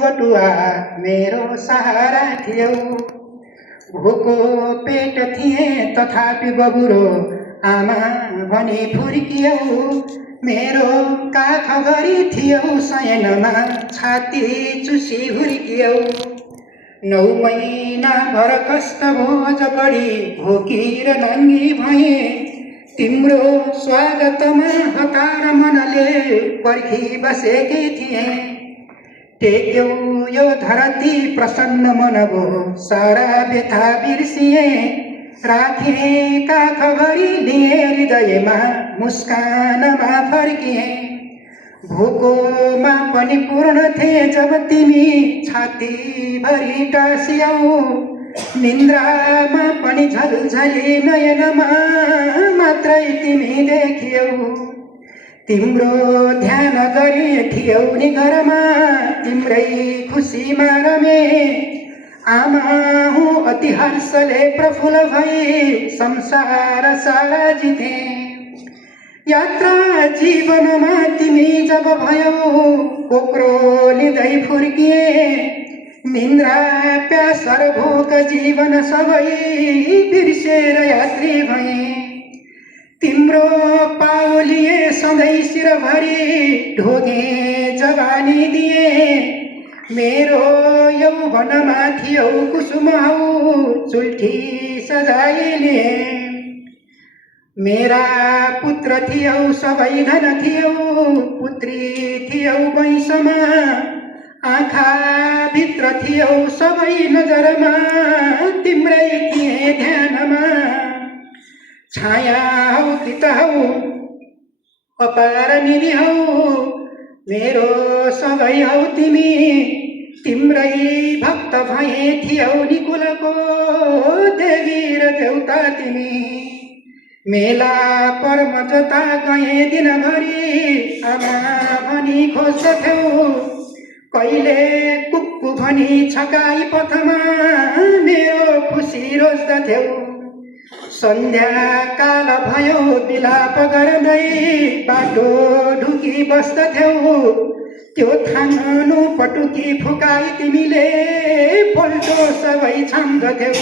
बटुआ मेरो सहारा थियौ। भोको पेट थिए तथापि बबुरो आमा भनी फुर्कियौ। मेरो काखभरि थियौ शयनमा छाती चुसी हुर्कियौ। 9 महिना भर कष्ट भोज बढी भोकी र नङ्गी भए। तिम्रो स्वागतमा हतार मनले पर्खी बसेकी थिए। टेक्यौ यो धरती प्रसन्न मनगो सारा व्यथा बिर्सिए। राखे काखभरि लिए हृदयमा मुस्कानमा फर्किए। भोकोमा पनि पूर्ण थिए जब तिमी छातीभरि टाँसियौ। निन्द्रामा पनि झलझली नयनमा मात्रै तिमी देखियौ। तिम्रो ध्यान गरे थियौ नि घरमा तिम्रै खुसीमा रमे। आमा हुँ अति हर्षले प्रफुल्ल भई संसार सारा जिते। यात्रा जीवनमा तिमी जब भयौ कोक्रो लिँदै फुर्किए। निन्द्रा प्यास र भोक जीवन सबै बिर्सेर यात्री भए। तिम्रो पाउलिए सधैँ शिरभरि ढोगे जवानी दिए। मेरो यौवनमा थियौ कुसुम हौ चुल्ठी सजाइले। मेरा पुत्र थियौ सबै धन थियौ पुत्री थियौ वैशमा। आँखा भित्र थियौ सबै नजरमा तिम्रै थिए ध्यानमा। छाया हौ कि त हौ अपार निधि हौ मेरो सबै हौ तिमी। तिम्रै भक्त भए थियौ नि कुलको देवी र देउता तिमी। मेला पर्म जता गए दिनभरि आमा भनी खोज्दथ्यौ। कहिले कुक्कु भनी छकाई पथमा मेरो खुसी रोज्दथ्यौ। सन्ध्या काल भयो बिलाप गर्दै बाटो ढुकी बस्दथ्यौ। त्यो थाङ्नु पटुकी फुकाई तिमीले पल्टो सबै छाम्दथ्यौ।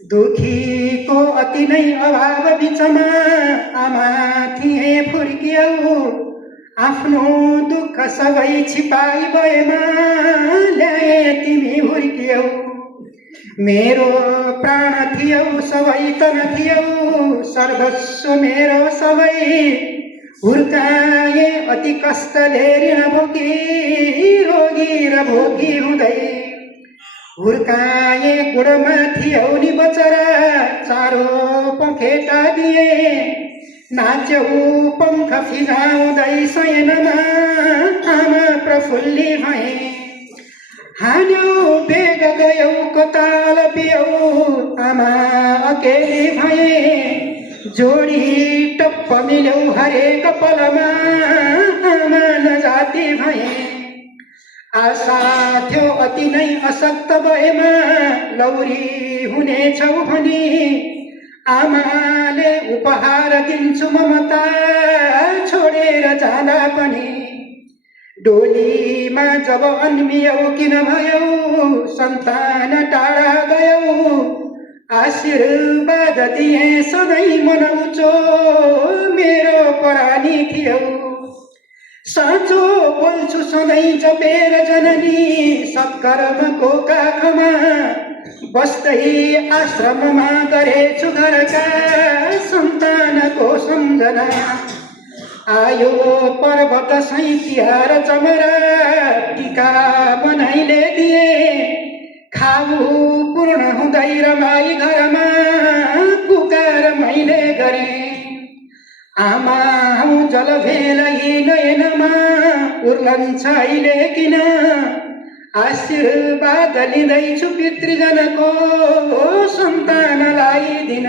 दुखीको अति नै अभाव बिचमा आमा थिए फुर्कियौ। आफ्नो दुःख सबै छिपाई भएमा ल्याए तिमी हुर्कियौ। मेरो प्राण थियौ सबै तन थियौ सर्वस्व मेरो सबै। हुर्काए अति कष्टले ऋण भोगी रोगी र भोगी हुँदै। हुर्काए गुडमा थियौ नि बचरा चारो पखेटा दिए। नाच्यौ पङ्ख फिजाउँदै शयनमा आमा प्रफुल्ली भए। हान्यौ बेग गयौ कताल पियौ आमा अकेली भए। जोडी टप्प मिल्यौ हरेक पलमा आमा नजाती भए। आशा थियो अति नै अशक्त भएमा लौरी हुनेछौ भनी। आमाले उपहार दिन्छु ममता छोडेर जाँदा पनि। डोलीमा जब अन्मियौ किन भयौ सन्तान टाढा गयौ। आशीर्वाद दिए सधैँ मन उचो मेरो परानी थियौ। साँचो बोल्छु सधैँ जपेर जननी सत्कर्मको काखमा। बस्दै आश्रममा गरेछु घरका सन्तानको सम्झना। आयो पर्वत सैतिहार चमरा टीका बनाइले दिए। खाऊ पूर्ण हुँदै रमाई घरमा पुकार मैले गरे। आमा हौ जल भेलै नयनमा उर्लन्छ अहिले किन। आशीर्वाद लिँदैछु पितृजनको सन्तानलाई दिन।